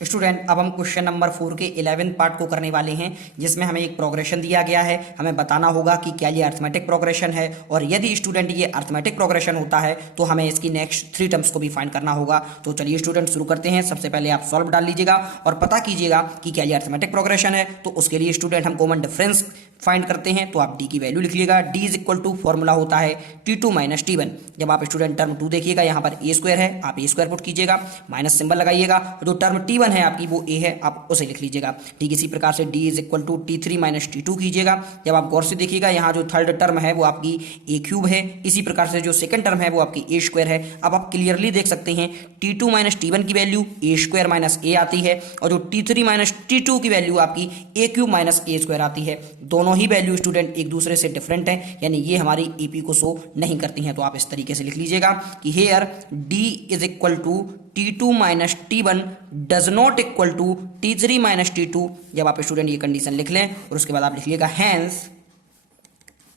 Student अब हम question number 4 के 11th पार्ट को करने वाले हैं, जिसमें हमें एक प्रोग्रेशन दिया गया है। हमें बताना होगा कि क्या ये अर्थमेटिक प्रोग्रेशन है, और यदि स्टूडेंट ये अर्थमेटिक प्रोग्रेशन होता है तो हमें इसकी नेक्स्ट 3 टर्म्स को भी फाइंड करना होगा। तो चलिए स्टूडेंट शुरू करते हैं। सबसे पहले आप सॉल्व डाल लीजिएगा और पता कीजिएगा कि क्या ये अर्थमेटिक प्रोग्रेशन है। तो उसके लिए स्टूडेंट हम कॉमन डिफरेंस फाइंड करते हैं। तो आप डी की वैल्यू लिख लीजिएगा। D is equal to formula होता है T2 माइनस T1। जब आप स्टूडेंट टर्म 2 देखिएगा, यहाँ पर ए स्क्वायर है, आप ए स्क्वायर पुट कीजिएगा, माइनस सिंबल लगाइएगा। जो टर्म T1 है आपकी वो ए है, आप उसे लिख लीजिएगा। ठीक इसी प्रकार से D is equal to T3 minus T2 कीजिएगा। जब आप गौर से देखिएगा, यहाँ जो थर्ड टर्म है वो आपकी ए क्यूब है। इसी प्रकार से जो सेकंड टर्म है वो आपकी ए स्क्वायर है। अब आप क्लियरली देख सकते हैं T2 माइनस T1 की वैल्यू ए स्क्वायर माइनस ए आती है, और जो T3 माइनस T2 की वैल्यू आपकी ए क्यूब माइनस ए स्क्वायर आती है। दोनों ही वैल्यू स्टूडेंट एक दूसरे से डिफरेंट है, यानी ये हमारी एपी को शो नहीं करती हैं। तो आप इस तरीके से लिख लीजिएगा कि here D is equal to T2 minus T1 does not equal to T3 minus T2। जब आप स्टूडेंट ये कंडीशन लिख लें और उसके बाद आप लिख लीजिएगा hence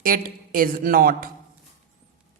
it is not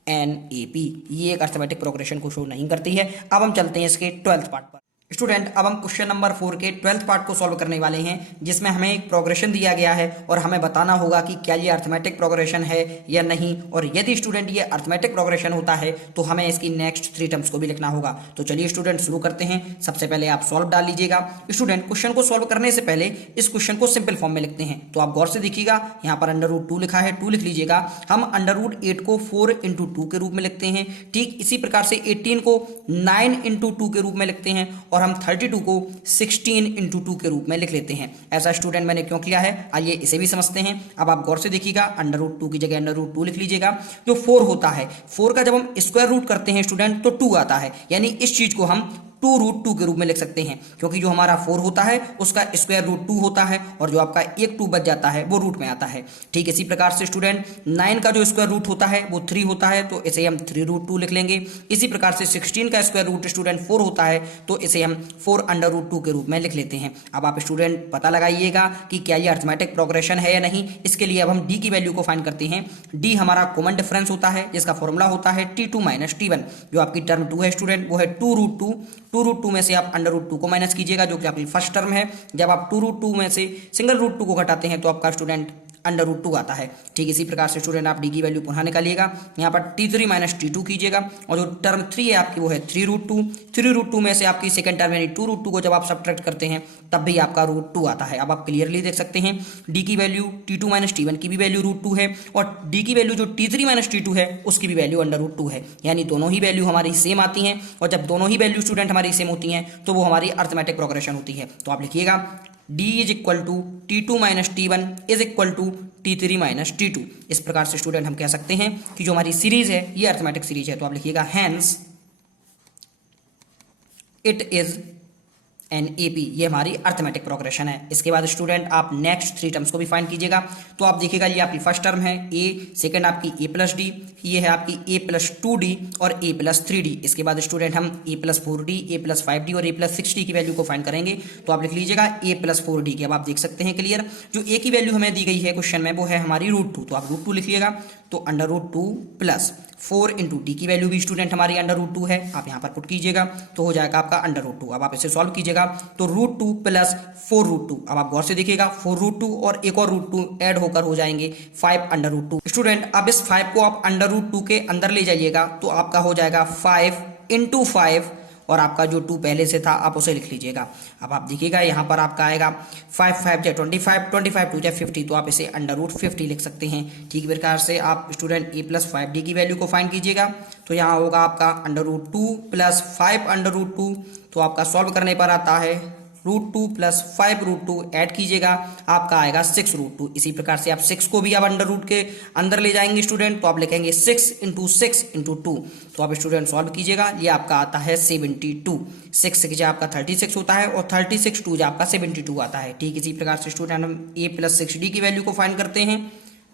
an AP. ये एक अर्थमेटिक प्रोग्रेशन को शो नहीं करती है। अब हम चलते हैं इसके 12th पार्ट पर। स्टूडेंट अब हम क्वेश्चन नंबर 4 के 12th पार्ट को सॉल्व करने वाले हैं, जिसमें हमें एक प्रोग्रेशन दिया गया है और हमें बताना होगा कि क्या ये अर्थमेटिक प्रोग्रेशन है या नहीं, और यदि स्टूडेंट ये अर्थमेटिक प्रोग्रेशन होता है तो हमें इसकी नेक्स्ट 3 टर्म्स को भी लिखना होगा। तो चलिए स्टूडेंट शुरू करते हैं। सबसे पहले आप सॉल्व डाल लीजिएगा। स्टूडेंट क्वेश्चन को सॉल्व करने से पहले इस क्वेश्चन को सिंपल फॉर्म में लिखते हैं। तो आप गौर से देखिएगा, यहाँ पर √2 लिखा है, 2 लिख लीजिएगा। हम √8 को 4 इंटू 2 के रूप में लिखते हैं। ठीक इसी प्रकार से 18 को 9 इंटू 2 के रूप में लिखते हैं, और हम 32 को 16 इंटू 2 के रूप में लिख लेते हैं। ऐसा स्टूडेंट मैंने क्यों किया है, आइए इसे भी समझते हैं। अब आप गौर से देखिएगा, √2 की जगह √2 लिख लीजिएगा। जो 4 होता है, 4 का जब हम स्क्वायर रूट करते हैं स्टूडेंट तो 2 आता है, यानी इस चीज को हम 2√2 के रूप में लिख सकते हैं, क्योंकि जो हमारा 4 होता है उसका स्क्वायर रूट 2 होता है, और जो आपका एक 2 बच जाता है वो रूट में आता है। ठीक इसी प्रकार से स्टूडेंट 9 का जो स्क्वायर रूट होता है वो 3 होता है, तो इसे हम 3√2 लिख लेंगे। इसी प्रकार से 16 का स्क्वायर रूट स्टूडेंट 4 होता है, तो इसे हम 4√2 के रूप में लिख लेते हैं। अब आप स्टूडेंट पता लगाइएगा कि क्या ये अर्थमेटिक प्रोग्रेशन है या नहीं। इसके लिए अब हम डी की वैल्यू को फाइंड करते हैं। डी हमारा कॉमन डिफरेंस होता है, जिसका फॉर्मूला होता है T2 माइनस T1। जो आपकी टर्म 2 है स्टूडेंट वो है 2√2 में से आप √2 को माइनस कीजिएगा, जो कि आपकी फर्स्ट टर्म है। जब आप 2√2 में से सिंगल √2 को घटाते हैं तो आपका स्टूडेंट √2 आता है। ठीक इसी प्रकार से स्टूडेंट आप डी की वैल्यू पुनः निकालिएगा। यहाँ पर T3 माइनस T2 कीजिएगा, और जो टर्म 3 है आपकी वो है 3√2 में से आपकी सेकंड टर्म यानी 2√2 को जब आप सब्ट्रैक्ट करते हैं तब भी आपका √2 आता है। अब आप क्लियरली देख सकते हैं डी की वैल्यू T2 माइनस T1 की भी वैल्यू √2 है, और डी की वैल्यू जो T3 माइनस T2 है उसकी भी वैल्यू √2 है, यानी दोनों ही वैल्यू हमारी सेम आती हैं। और जब दोनों ही वैल्यू स्टूडेंट हमारी सेम होती हैं तो वो हमारी अर्थमेटिक प्रोग्रेशन होती है। तो आप लिखिएगा D is equal to T2 minus T1 is equal to T3 minus T2। इस प्रकार से स्टूडेंट हम कह सकते हैं कि जो हमारी सीरीज है ये अर्थमेटिक सीरीज है। तो आप लिखिएगा hence it is an AP. ये हमारी अर्थमेटिक प्रोग्रेशन है। इसके बाद स्टूडेंट आप नेक्स्ट 3 टर्म्स को भी फाइंड कीजिएगा। तो आप देखिएगा ये आपकी फर्स्ट टर्म है ए, सेकंड आपकी a प्लस डी, ये है आपकी a प्लस 2d और a प्लस 3d। इसके बाद स्टूडेंट हम a plus 4d, a plus 5d और a प्लस 6d की वैल्यू को फाइंड करेंगे। तो आप लिख लीजिएगा a प्लस 4d की। अब आप देख सकते हैं क्लियर, जो a की वैल्यू हमें दी गई है क्वेश्चन में वो है हमारी √2, तो आप √2 लिखिएगा। तो √2 प्लस 4 इंटू डी की वैल्यू भी स्टूडेंट हमारी √2 है, आप यहाँ पर पुट कीजिएगा तो हो जाएगा आपका √2। अब आप इसे सॉल्व कीजिएगा तो √2 प्लस 4√2। अब आप गौर से देखिएगा 4√2 और एक और √2 ऐड होकर हो जाएंगे 5√2। स्टूडेंट अब इस 5 को आप √2 के अंदर ले जाइएगा तो आपका हो जाएगा 5 इंटू 5, और आपका जो 2 पहले से था आप उसे लिख लीजिएगा। अब आप देखिएगा यहाँ पर आपका आएगा 5 5 जा 25, 25 2 जा 50, तो आप इसे √50 लिख सकते हैं। ठीक प्रकार से आप स्टूडेंट a प्लस 5d की वैल्यू को फाइंड कीजिएगा। तो यहाँ होगा आपका √2 प्लस 5√2, तो आपका सॉल्व करने पर आता है √2 प्लस 5√2 ऐड कीजिएगा, आपका आएगा 6√2। इसी प्रकार से आप 6 को भी आप √रूट के अंदर ले जाएंगे स्टूडेंट, तो आप लिखेंगे 6 इंटू 6 इंटू 2। तो आप स्टूडेंट सॉल्व कीजिएगा, ये आपका आता है 72। 6 से आपका 36 होता है, और 36 2 आपका 72 आता है। ठीक इसी प्रकार से स्टूडेंट हम a प्लस 6d की वैल्यू को फाइंड करते हैं।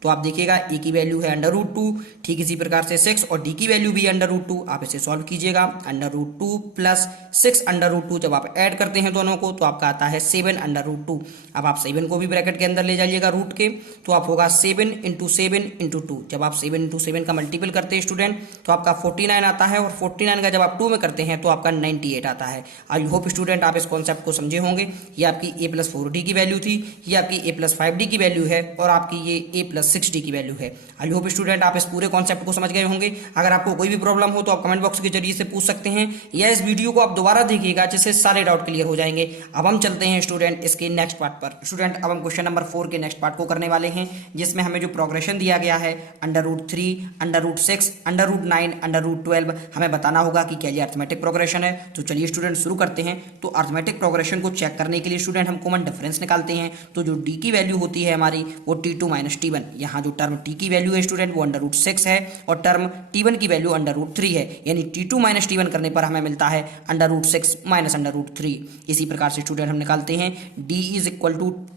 तो आप देखिएगा ए की वैल्यू है √2, ठीक इसी प्रकार से 6 और डी की वैल्यू भी है √2। आप इसे सॉल्व कीजिएगा, √2 प्लस 6 √2 जब आप ऐड करते हैं दोनों को तो आपका आता है 7 √2। अब आप 7 को भी ब्रैकेट के अंदर ले जाइएगा रूट के, तो आप होगा 7 × 7 × 2। जब आप 7 × 7 का मल्टीपल करते हैं स्टूडेंट तो आपका 49 आता है, और 49 का जब आप 2 में करते हैं तो आपका 98 आता है। आई होप स्टूडेंट आप इस कॉन्सेप्ट को समझे होंगे। ये आपकी a+4d की वैल्यू थी, ये आपकी a+5d की वैल्यू है, और आपकी ये a+6d की वैल्यू है। आई होप स्टूडेंट आप इस पूरे कॉन्सेप्ट को समझ गए होंगे। अगर आपको कोई भी प्रॉब्लम हो तो आप कमेंट बॉक्स के जरिए से पूछ सकते हैं, या इस वीडियो को आप दोबारा देखिएगा जिससे सारे डाउट क्लियर हो जाएंगे। अब हम चलते हैं स्टूडेंट इसके नेक्स्ट पार्ट पर। स्टूडेंट अब हम क्वेश्चन नंबर 4 के नेक्स्ट पार्ट को करने वाले हैं, जिसमें हमें जो प्रोग्रेशन दिया गया है √3, √6, √9, √12, हमें बताना होगा कि क्या ये अर्थमेटिक प्रोग्रेशन है। तो चलिए स्टूडेंट शुरू करते हैं। तो अर्थमेटिक प्रोग्रेशन को चेक करने के लिए स्टूडेंट हम कॉमन डिफरेंस निकालते हैं। तो जो डी की वैल्यू होती है हमारी वो T2 - T1, यहाँ जो टर्म टी की वैल्यू है स्टूडेंट वो √6 है, और टर्म T1 की वैल्यू √3 है, यानी T2 - T1 करने पर हमें मिलता है √6 - √3। इसी प्रकार से स्टूडेंट हम निकालते हैं D =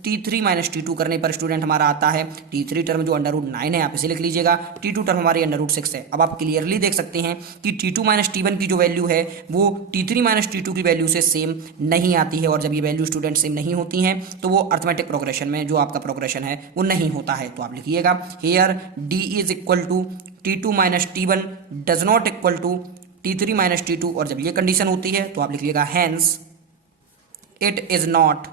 T3 - T2 करने पर स्टूडेंट हमारा आता है T3 टर्म जो √9 है, आप इसे लिख लीजिएगा, T2 टर्म हमारी √6 है। अब आप क्लियरली देख सकते हैं कि T2 - T1 की जो वैल्यू है वो T3 - T2 की वैल्यू से सेम नहीं आती है, और जब ये वैल्यू स्टूडेंट सेम नहीं होती हैं तो वो अर्थमेटिक प्रोग्रेशन में जो आपका प्रोग्रेशन है वो नहीं होता है। तो आप लिखिएगा here D = T2 - T1 does not equal to T3 - T2, और जब ये कंडीशन होती है तो आप लिखिएगा hence it is not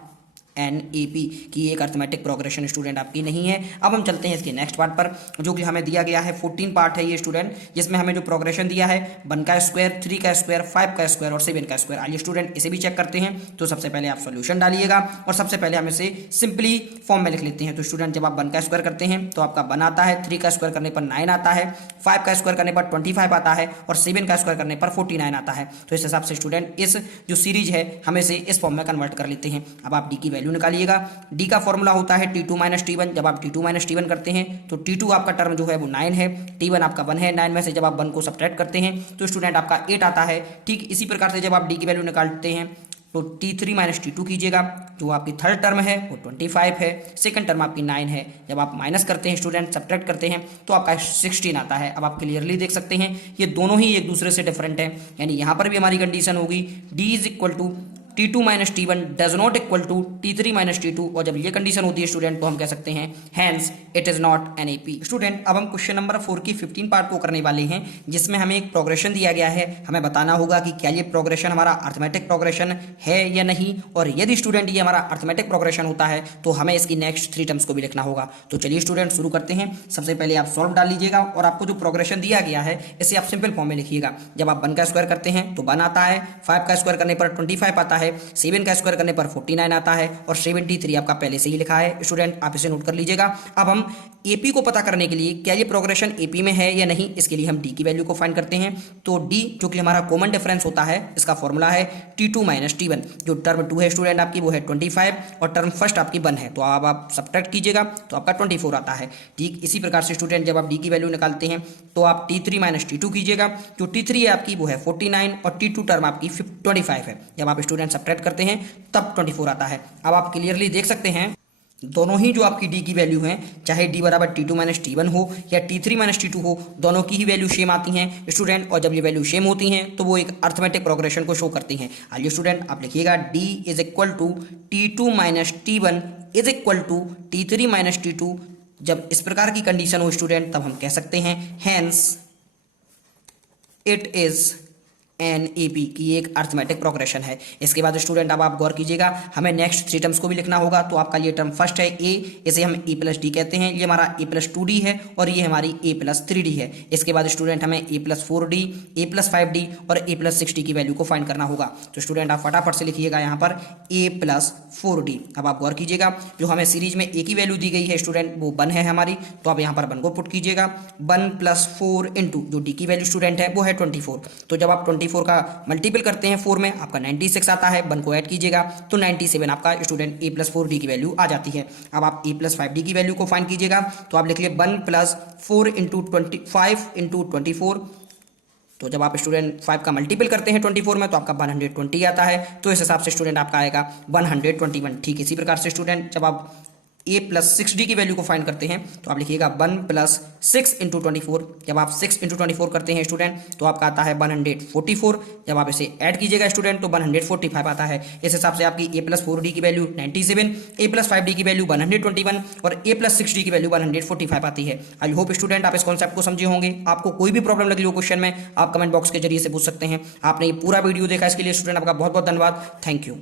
NAP की एक अर्थमेटिक प्रोग्रेशन स्टूडेंट आपकी नहीं है। अब हम चलते हैं इसके नेक्स्ट पार्ट पर, जो कि हमें दिया गया है 14 पार्ट है ये स्टूडेंट, जिसमें हमें जो प्रोग्रेशन दिया है 1 का स्क्वायर, 3 का स्क्वायर, 5 का स्क्वायर और 7 का स्क्वायर। आइए स्टूडेंट इसे भी चेक करते हैं। तो सबसे पहले आप सोल्यूशन डालिएगा, और सबसे पहले हम इसे सिंपली फॉर्म में लिख लेते हैं। तो स्टूडेंट जब आप 1 का स्क्वायर करते हैं तो आपका 1 आता है, 3 का स्क्वायर करने पर 9 आता है, 5 का स्क्वायर करने पर 25 आता है, और 7 का स्क्वायर करने पर 49 आता है। तो इस हिसाब से स्टूडेंट इस जो सीरीज है हम इसे इस फॉर्म में कन्वर्ट कर लेते हैं। अब आप डी की वैल्यू निकालिएगा। डी का फॉर्मूला होता है T2 - T1। जब आप T2 - T1 करते हैं तो T2 आपका टर्म जो है वो 9 है, T1 आपका 1 है। 9 में से जब आप 1 को सब्ट्रैक्ट करते हैं तो स्टूडेंट आपका 8 आता है। ठीक इसी प्रकार से जब आप डी की वैल्यू निकालते हैं तो T3 - T2 कीजिएगा, जो आपकी थर्ड टर्म है वो 25 है, सेकंड टर्म आपकी 9 है। जब आप माइनस करते हैं स्टूडेंट, सब्ट्रैक्ट करते हैं तो आपका 16 आता है। अब आप क्लियरली देख सकते हैं ये दोनों ही एक दूसरे से डिफरेंट है, यानी यहाँ पर भी हमारी कंडीशन होगी D = T2 - T1 does not equal to T3 - T2, और जब ये कंडीशन होती है स्टूडेंट तो हम कह सकते हैं hence it is not NAP। Student अब हम क्वेश्चन नंबर 4 की 15 पार्ट को करने वाले हैं, जिसमें हमें एक प्रोग्रेशन दिया गया है। हमें बताना होगा कि क्या ये प्रोग्रेशन हमारा अर्थमेटिक प्रोग्रेशन है या नहीं, और यदि स्टूडेंट ये हमारा अर्थमेटिक प्रोग्रेशन होता है तो हमें इसकी नेक्स्ट 3 टर्म्स को भी लिखना होगा। तो चलिए स्टूडेंट शुरू करते हैं। सबसे पहले आप सॉल्व डाल लीजिएगा, और आपको जो प्रोग्रेशन दिया गया है इसे आप सिंपल फॉर्म में लिखिएगा। जब आप 1 का स्क्वायर करते हैं तो 1 आता है, 5 का स्क्वायर करने पर 25 आता है, 7 का स्क्वायर करने पर 49 आता है, और 73 आपका पहले से ही लिखा है स्टूडेंट, आप इसे नोट कर लीजिएगा। अब हम AP को पता करने के लिए क्या ये प्रोग्रेशन AP में है या नहीं, इसके लिए हम D की वैल्यू को फाइंड करते हैं। तो D जो कि हमारा कॉमन डिफरेंस होता है, इसका फॉर्मूला है T2 - T1। जो टर्म 2 है स्टूडेंट आपकी वो है 25, और टर्म फर्स्ट आपकी 1 है, तो अब आप सब्ट्रैक्ट कीजिएगा तो आपका 24 आता है। ठीक इसी प्रकार से स्टूडेंट जब आप D की वैल्यू निकालते हैं तो आप T3 - T2 कीजिएगा। जो T3 है आपकी वो है 49, और T2 टर्म आपकी 25 है। जब आप स्टूडेंट सब्ट्रैक्ट करते हैं तब 24 आता है। अब आप क्लियरली देख सकते हैं दोनों ही जो आपकी D की वैल्यू हैं, चाहे D = T2 - T1 हो या T3 - T2 हो, दोनों की ही वैल्यू सेम आती हैं स्टूडेंट, और जब ये वैल्यू सेम होती हैं तो वो एक अर्थमेटिक प्रोग्रेशन को शो करती हैं। आइए स्टूडेंट आप लिखिएगा D = T2 - T1 = T3 - T2। जब इस प्रकार की कंडीशन हो स्टूडेंट तब हम कह सकते हैं हैंस इट इज NAP की एक अर्थमेटिक प्रोग्रेशन है। इसके बाद स्टूडेंट अब आप गौर कीजिएगा, हमें नेक्स्ट 3 टर्म्स को भी लिखना होगा। तो आपका ये टर्म फर्स्ट है A, इसे हम A+D कहते हैं, ये हमारा A+2D है, और ये हमारी A+3D है। इसके बाद स्टूडेंट हमें A+4D, A+5D और A+6D की वैल्यू को फाइंड करना होगा। तो स्टूडेंट आप फटाफट से लिखिएगा यहाँ पर A+4D। अब आप गौर कीजिएगा, जो हमें सीरीज में A की वैल्यू दी गई है स्टूडेंट वो 1 है हमारी, तो आप यहाँ पर 1 को पुट कीजिएगा। 1 + 4 इंटू जो D की वैल्यू स्टूडेंट है वो है 24। तो जब आप 24 का मल्टीपल करते हैं 4 में, आपका 96 आता है। 1 को ऐड कीजिएगा तो 97 आपका स्टूडेंट A+4D की वैल्यू आ जाती है। अब आप A+5D की वैल्यू को फाइंड कीजिएगा, तो आप लिख लिए 1 + 4 × 25 × 24। तो जब आप स्टूडेंट 5 का मल्टीपल करते हैं 24 में तो आपका 120 आता है। तो इस हिसाब से स्टूडेंट आपका आएगा 121। ठीक इसी प्रकार से स्टूडेंट जब आप a प्लस 6d की वैल्यू को फाइंड करते हैं तो आप लिखिएगा 1 प्लस 6 इंटू 24। जब आप 6 इंटू 24 करते हैं स्टूडेंट तो आपका आता है 144। जब आप इसे ऐड कीजिएगा स्टूडेंट तो 145 आता है। इस हिसाब से आपकी a प्लस 4d की वैल्यू 97, a प्लस 5d की वैल्यू 121 और a प्लस 6d की वैल्यू 145 आती है। आई होप स्टूडेंट आप इस कॉन्सेप्ट को समझे होंगे। आपको कोई भी प्रॉब्लम लगी हो क्वेश्चन में आप कमेंट बॉक्स के जरिए से पूछ सकते हैं। आपने ये पूरा वीडियो देखा, इसके लिए स्टूडेंट आपका बहुत बहुत धन्यवाद। Thank you.